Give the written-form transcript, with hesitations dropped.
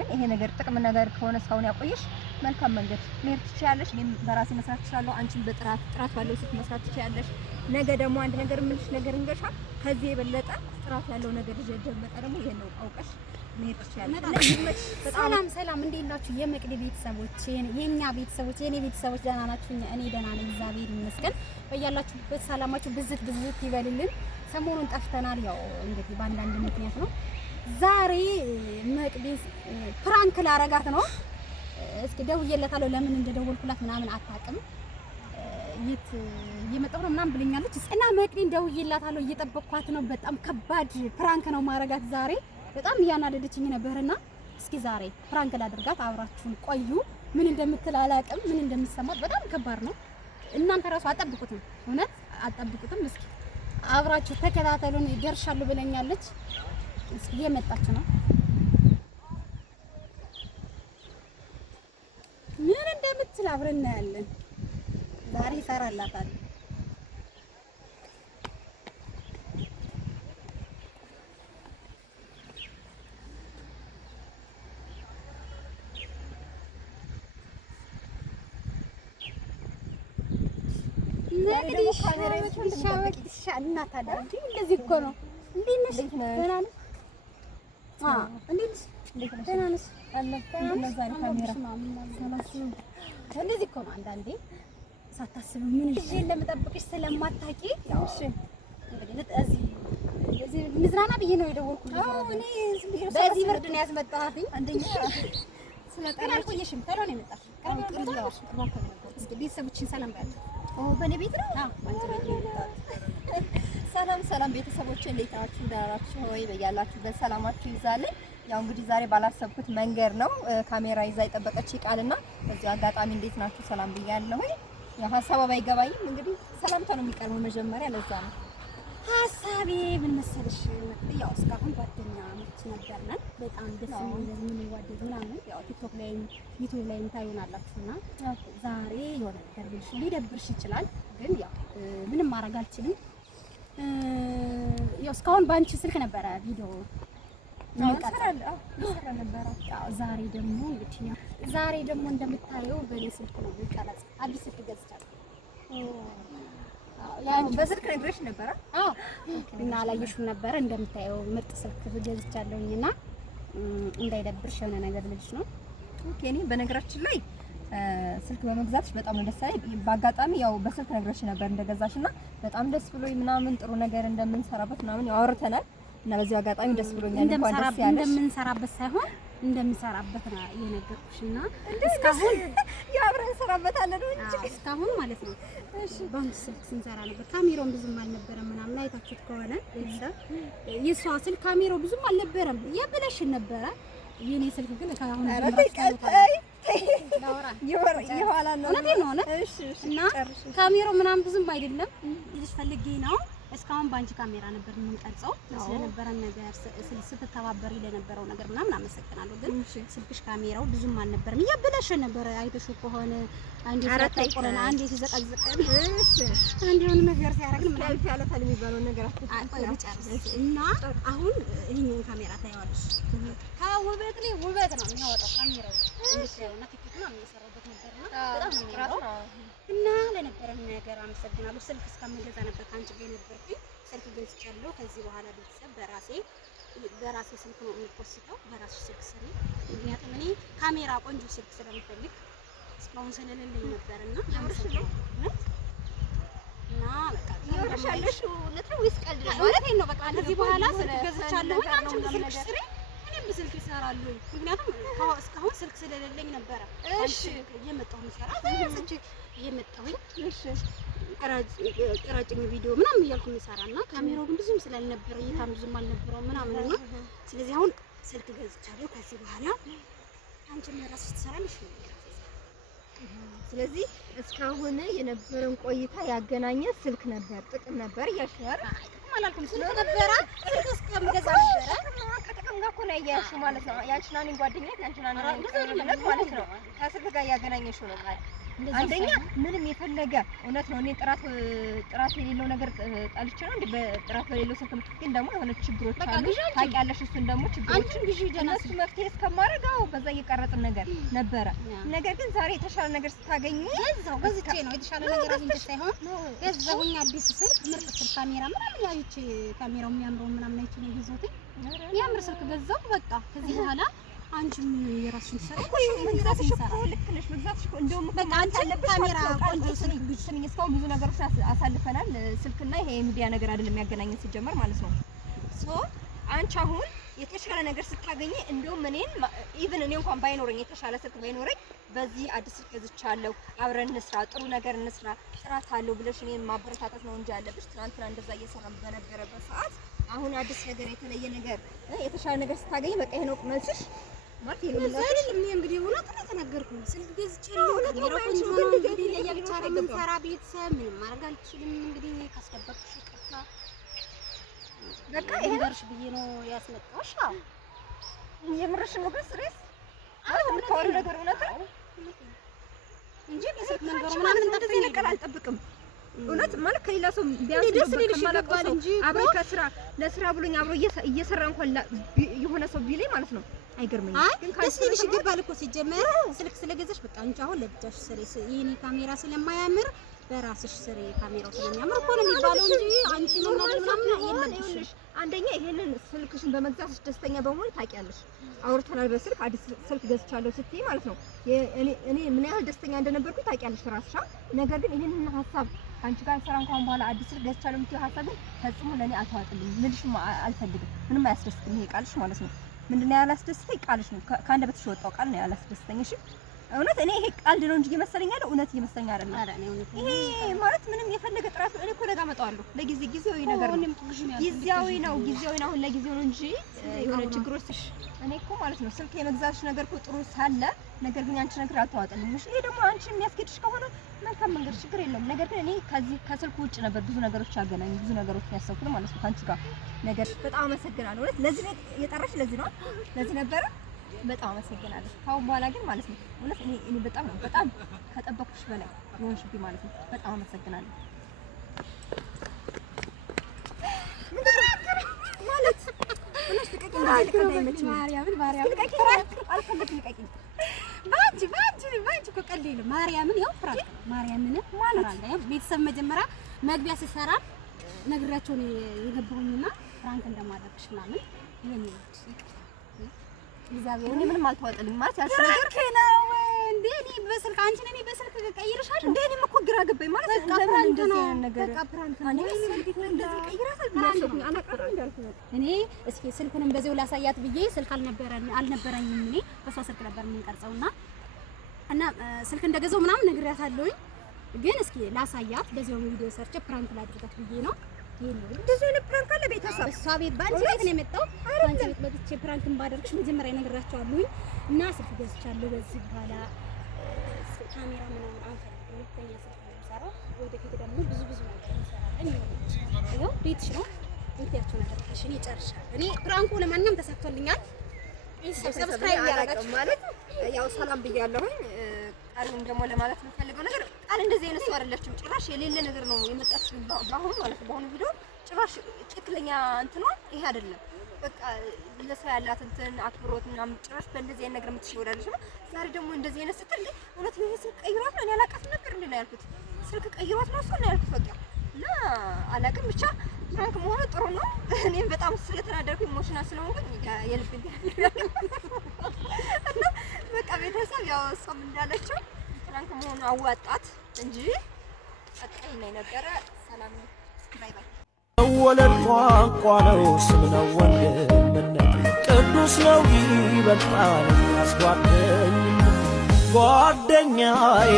ግን ይሄ ነገር ጥቅም ነገር ከሆነ እስካሁን ያቆየሽ መልካም መንገድ መሄድ ትችያለሽ። እኔም በራሴ መስራት እችላለሁ። አንቺም ጥራት ባለው ስልክ መስራት ትችያለሽ። ነገ ደግሞ አንድ ነገር የምልሽ ነገር እንገሻ ከዚህ የበለጠ ጥራት ያለው ነገር ይጀምጣ ደግሞ ይሄን አውቀሽ መሄድ ትችያለሽ። ሰላም እንዴት ናችሁ? የመቅዲ ቤተሰቦች የኛ ቤተሰቦች የኔ ቤተሰቦች ደህና ናችሁ? እኔ ደህና ነኝ፣ እግዚአብሔር ይመስገን። በያላችሁበት ሰላማችሁ ብዝት ይበልልን። ሰሞኑን ጠፍተናል፣ ያው እንግዲህ በአንዳንድ ምክንያት ነው። ዛሬ መቅዲ ፕራንክ ላረጋት ነው። እስኪ ደውዬላታለሁ፣ ለምን እንደደወልኩላት ምናምን አታውቅም። የት እየመጣሁ ነው ምናምን ብለኛለች እና መቅዲን ደውዬላታለሁ፣ እየጠበቅኳት ነው። በጣም ከባድ ፕራንክ ነው ማረጋት ዛሬ። በጣም እያናደደችኝ ነበርና እስኪ ዛሬ ፕራንክ ላድርጋት። አብራችሁን ቆዩ። ምን እንደምትል አላውቅም፣ ምን እንደምትሰማት በጣም ከባድ ነው። እናንተ ራሱ አጠብቁትም፣ እውነት አጠብቁትም። እስኪ አብራችሁ ተከታተሉን። ይደርሻሉ ብለኛለች። እስኪ እየመጣች ነው። ምን እንደምትል አብረን እናያለን። ዛሬ ይሰራላታል። እንደዚህ እኮ ነው። እንዴት ነሽ? ደህና ነሽ? ደህና ነሽ? እንደዚህ እኮ ነው። አንዳንዴ ሳታስብ ምን ይዤ እንደምጠብቅሽ ስለማታውቂ ያው እሺ እንግዲህ እዚህ ንዝራና ብዬ ነው የደወልኩት። በዚህ ብርድ ነው ያስመጣኋት። አንደኛ ስለጠራሽኝም ተሎ ነው የመጣሽው። እስኪ ቤተሰቦችን ሰላም በያቸው። በእኔ ቤት ነው። አንቺ ቤት ነው የመጣሁት። ሰላም ቤተሰቦቼ እንዴት ናችሁ? ደህና ናችሁ ወይ? በያላችሁበት ሰላማችሁ ይብዛልኝ። ያው እንግዲህ ዛሬ ባላሰብኩት መንገድ ነው ካሜራ ይዛ የጠበቀች ቃልና በዚህ አጋጣሚ እንዴት ናችሁ ሰላም ብያለሁ። ያው ሀሳቧ ባይገባኝም እንግዲህ ሰላምታ ነው የሚቀርበው መጀመሪያ፣ ለዛ ነው ሀሳቤ። ምን መሰለሽ ያው እስካሁን ጓደኛሞች ነበርናል። በጣም ደስ የሚል የምንዋደድ ምናምን ያው ቲክቶክ ላይ ዩቲዩብ ላይ ታዩናላችሁና ዛሬ የሆነ ነገር ልሽ ሊደብርሽ ይችላል፣ ግን ያው ምንም ማድረግ አልችልም። ያው እስካሁን ባንቺ ስልክ ነበረ ቪዲዮ ነበረ። ዛሬ ደግሞ እንደምታየው በኔ ስልክ ነው የሚቀረጽ። አዲስ ስልክ ገዝቻለሁ። በስልክ ነግረሽ ነበር? አዎ እና አላየሽም ነበር። እንደምታየው ምርጥ ስልክ ገዝቻለሁኝና እንዳይደብርሽ የሆነ ነገር ልጅ ነው። ኦኬ። እኔ በነገራችን ላይ ስልክ በመግዛትሽ በጣም ነው ደስ ያለኝ። በአጋጣሚ ያው በስልክ ነግረሽ ነበር እንደገዛሽና በጣም ደስ ብሎኝ ምናምን ጥሩ ነገር እንደምንሰራበት ምናምን ያው አውርተናል እና በዚህ አጋጣሚ ደስ ብሎኛል። እንኳን ደስ ያለሽ። እንደምንሰራበት ሳይሆን እንደምሰራበት ነው የነገርኩሽና እስካሁን ያብረን ሰራበታለን እንጂ እስካሁን ማለት ነው። እሺ ባንክ ስልክ ስንሰራ ነበር። ካሜራውን ብዙም አልነበረም ምናምን አይታችሁት ከሆነ የሷ ስልክ ካሜራው ብዙም አልነበረም፣ የብለሽን ነበረ። የኔ ስልክ ግን ካሁን ይኋላ ነው ነው። እሺ እና ካሜራው ምናምን ብዙም አይደለም። ልጅ ፈልጌ ነው እስካሁን ባንቺ ካሜራ ነበር የምንቀርጸው። ስለነበረን ነገር ስትተባበሪ ለነበረው ነገር ምናምን አመሰግናለሁ። ግን ስልክሽ ካሜራው ብዙም አልነበረም፣ እያበላሸ ነበር። አይተሽው ከሆነ አንዴ ተቆረና አንዴ ሲዘቀዘቀን አንዴ የሆነ ነገር ሲያደርግን ምን ያልፍ ያለታል የሚባለው ነገር አትጨርስ እና አሁን ይሄንን ካሜራ ታያዋለሽ። ከውበት ላይ ውበት ነው የሚያወጣው ካሜራው። እንደዚያውና ቲክቶክ ነው የሚሰራበት ነበርና በጣም ነው የሚያወጣው እና ለነበረን ነገር አመሰግናለሁ። ስልክ እስከምገዛ ነበር ካንቺ ጋር ነበርኩኝ። ስልክ ገዝቻለሁ። ከዚህ በኋላ ቤተሰብ በራሴ ስልክ ነው የምፖስተው፣ በራሴ ስልክ ስሪ። ምክንያቱም እኔ ካሜራ ቆንጆ ስልክ ስለምፈልግ እስካሁን ስለሌለኝ ነበርና ያምርሽልኝ እና በቃ ይወርሻለሽ ለተው ይስቀልድ ነው ማለት ነው። በቃ ከዚህ በኋላ ስልክ ገዝቻለሁ። አንቺ ስልክ ስሪ፣ እኔም በስልክ እሰራለሁ። ምክንያቱም እስካሁን ስልክ ስለሌለኝ ነበረ። እሺ እየመጣሁ መስራት ስለዚህ እየመጣሁኝ እሺ ቀራጭኝ ቪዲዮ ምናምን እያልኩ የምሰራና ካሜራው ግን ብዙም ስላልነበረ እይታም ብዙም አልነበረው ምናምን እና ስለዚህ አሁን ስልክ ገዝቻለሁ። ከዚህ በኋላ አንቺም ራስሽ ትሰራለሽ። ስለዚህ እስካሁን የነበረን ቆይታ ያገናኘ ስልክ ነበር፣ ጥቅም ነበር እያልሽዋር ጥቅም አላልኩም። ስልክ ነበረ፣ ስልክ እስከምገዛ ነበረ። ከጥቅም ጋር እኮ ነው ያያችሁ ማለት ነው። ያንቺና እኔ ጓደኛዬ ያንቺና እኔ ማለት ነው። ከስልክ ጋር ያገናኘሽው ነው ማለት አንደኛ ምንም የፈለገ እውነት ነው። እኔ ጥራት የሌለው ነገር ጣልቼ ነው እንዴ በጥራት በሌለው ስልክ ግን ደግሞ የሆነ ችግሮች አሉ ታውቂያለሽ። እሱን ደግሞ ችግሮችን እነሱ መፍትሄ እስከማረጋው በዛ እየቀረጽን ነገር ነበረ። ነገር ግን ዛሬ የተሻለ ነገር ስታገኝ እዛው በዝቼ ነው የተሻለ ነገር አግኝቼ ሳይሆን የዛውኛ አዲስ ስልክ ምርጥ ስልክ ካሜራ ምናምን ያይቼ ካሜራው የሚያምረው ምናምን አይቼ ነው ይዞት የሚያምር ስልክ ገዛው። በቃ ከዚህ በኋላ አንቺም የራስሽን ሰራ መግዛትሽ እኮ ልክ ነሽ። መግዛትሽ እኮ እንደውም በቃ አንቺ ካሜራ ቆንጆ ስልክ ግጭኝ እስካሁን ብዙ ነገሮች አሳልፈናል። ስልክና ይሄ የሚዲያ ነገር አይደለም የሚያገናኘን ሲጀመር ማለት ነው። ሶ አንቺ አሁን የተሻለ ነገር ስታገኝ እንደውም እኔን ኢቭን እኔ እንኳን ባይኖረኝ የተሻለ ስልክ ባይኖረኝ በዚህ አዲስ ስልክ ገዝቻለሁ አብረን እንስራ ጥሩ ነገር እንስራ ጥራት አለው ብለሽ እኔን ማበረታታት ነው እንጂ ያለብሽ ትናንትና እንደዛ እየሰራን በነበረበት ሰዓት አሁን አዲስ ነገር የተለየ ነገር የተሻለ ነገር ስታገኝ በቃ ይሄ ነው መልስሽ ማለት ይሄ ነው አይደለም። እንግዲህ እውነት ነው የተናገርኩኝ። ስልክ ገዝቻለሁ ካሜራው ቆንጆ ነው እንግዲህ ለየብቻ የምንሰራ ቤተሰብ ምንም ማድረግ አልችልም። እንግዲህ ካስደበቅሽ ይቅርታ በቃ ይሄ ደርሽ ብዬ ነው ያስመጣሽ። አዎ የምርሽ ነው ግን ስሬስ አሁን ታወሪ ነገር እውነት ነው እንጂ በስልክ መንገሩ ምናምን እንደዚህ ነገር አልጠብቅም። እውነት ማለት ከሌላ ሰው ቢያንስ ደስ ሊልሽ ይገባል እንጂ አብሮ ከስራ ለስራ ብሎኝ አብሮ እየሰራ እንኳን የሆነ ሰው ቢለኝ ማለት ነው አይገርመኝም። ግን ደስ ሊልሽ ይገባል እኮ ሲጀመር ስልክ ስለገዛሽ በቃ አንቺ አሁን ለብቻሽ ስሪ። የኔ ካሜራ ስለማያምር በራስሽ ስሪ ካሜራው ስለሚያምር እኮ ነው የሚባለው እንጂ አንቺ ምናምን የለብሽ። አንደኛ ይሄንን ስልክሽን በመግዛትሽ ደስተኛ በመሆን ታውቂያለሽ። አውርተናል በስልክ አዲስ ስልክ ገዝቻለሁ ስትይ ማለት ነው እኔ ምን ያህል ደስተኛ እንደነበርኩ ታውቂያለሽ ራስሽ። ነገር ግን ይሄንን ሀሳብ አንቺ ጋር ሰራ እንኳን በኋላ አዲስ ስልክ ገዝቻለሁ የምትይው ሀሳብ ግን ፈጽሞ ለኔ አልተዋጥልኝም። ምንሽም አልፈልግም። ምንም አያስደስትም ይሄ ቃልሽ ማለት ነው። ምንድነው ያላስደስተኝ ቃልሽ ነው። ከአንደበትሽ ወጣው ቃል ነው ያላስደስተኝ። እሺ እውነት እኔ ይሄ ቀልድ ነው እንጂ እየመሰለኝ ያለው እውነት እየመሰለኝ አይደለም። ይሄ ማለት ምንም የፈለገ ጥራት እኔ እኮ ነገ አመጣዋለሁ። ጊዜያዊ ነገር ነው። ጊዜያዊ ነው። አሁን ለጊዜው ነው እንጂ የሆነ ችግሮች እኔ እኮ ማለት ነው ስልክ የመግዛትሽ ነገር እኮ ጥሩ ሳለ ነገር ግን ያንቺ ነገር አልተዋጠልኝም። እሺ ይሄ ደግሞ አንቺ የሚያስኬድሽ ከሆነ መልካም መንገድ ችግር የለውም። ነገር ግን እኔ ከስልኩ ውጭ ነበር ብዙ ነገሮች ያገናኙ ብዙ ነገሮች ያሰብኩት ማለት ነው ካንቺ ጋር ነገር። በጣም አመሰግናለሁ። እውነት ለዚህ ነው የጠራሽ? ለዚህ ነው ለዚህ ነበረ። በጣም አመሰግናለሁ። ካሁን በኋላ ግን ማለት ነው እውነት እኔ በጣም ከጠበቅኩሽ በላይ የሆንሽብኝ ማለት ነው። በጣም አመሰግናለሁ ማለት እነሱ ተቀቂኝ ማርያምን ባንቺ እኮ ቀልድ የለም። ማርያምን ያው ፍራንክ ማርያምን ማለት ያው ቤተሰብ መጀመሪያ መግቢያ ሲሰራ ነግራቸው ነው የገባሁኝና ፍራንክ እንደማደርግሽ ምናምን ይሄን ነው እግዚአብሔር እኔ ምንም አልተዋጠልኝ ማለት ያልሽ ነገር ነው እንዴ? እኔ በስልክ አንቺ ነኝ በስልክ ቀይርሻለሁ እንዴ? እኔም እኮ ግራ ገባኝ ማለት ለምን እንደዚህ አይነት ነገር በቃ ፕራንክ ነው እንደዚህ ቀይራታል ብያለሁ። እኔ እስኪ ስልኩንም በዚሁ ላሳያት ብዬ ስልክ አልነበረኝም። እኔ በሷ ስልክ ነበር የምንቀርጸውና ስልክ እንደገዛው ምናምን ነግሬያታለሁኝ። ግን እስኪ ላሳያት በዚሁ ቪዲዮ ሰርች ፕራንክ ላድርጋት ብዬ ነው። እንደዚህ አይነት ፕራንክ አለ ቤተሰብ እሷ ቤት ባንቺ ቤት ነው የመጣው። ባንቺ ቤት መጥቼ ፕራንክን ባደርግሽ መጀመሪያ ነግራቸዋለሁኝ እና ስልክ ገዝቻለሁ። በዚህ በኋላ ካሜራ ምናምን አንፈልግም። ሁለተኛ ስልክ ነው የምሰራው። ወደፊት ደግሞ ብዙ ነገር እንሰራለን። ይኸው ቤትሽ ነው ቤትያችሁ ነገር እኔ ጨርሻለሁ። እኔ ፕራንኩ ለማንኛውም ተሳክቶልኛል። ሰብስክራይብ ያደረጋችሁ ማለት ያው ሰላም ብያለሁኝ። ቃልን ደግሞ ለማለት የምፈልገው ነገር ቃል እንደዚህ አይነት ሰው አይደለችም። ጭራሽ የሌለ ነገር ነው የመጣችው በአሁኑ ማለት በአሁኑ ቪዲዮ ጭራሽ ትክክለኛ እንትኗ ይሄ አይደለም። በቃ ለሰው ያላት እንትን አክብሮት ምናምን ጭራሽ በእንደዚህ አይነት ነገር የምትሸወዳለች ነው። ዛሬ ደግሞ እንደዚህ አይነት ስትል እውነት ይሄ ስልክ ቀይሯት ነው እኔ አላውቃትም ነበር እንዴ ነው ያልኩት። ስልክ ቀይሯት ነው እሱ ነው ያልኩት በቃ እና አላውቅም ብቻ ፍራንክ መሆኑ ጥሩ ነው። እኔም በጣም ስለተናደርኩ ኢሞሽናል ስለሆንኩኝ የልብ እና በቃ ቤተሰብ ያው እሷም እንዳለችው ፍራንክ መሆኑ አዋጣት እንጂ አጥቂኝ ነው የነበረ። ሰላም ባይ ባይ። ወለድ ቋንቋ ነው ስም ነው ወንድምነት ቅዱስ ነው ይበልጣል ያስጓደኝ ጓደኛዬ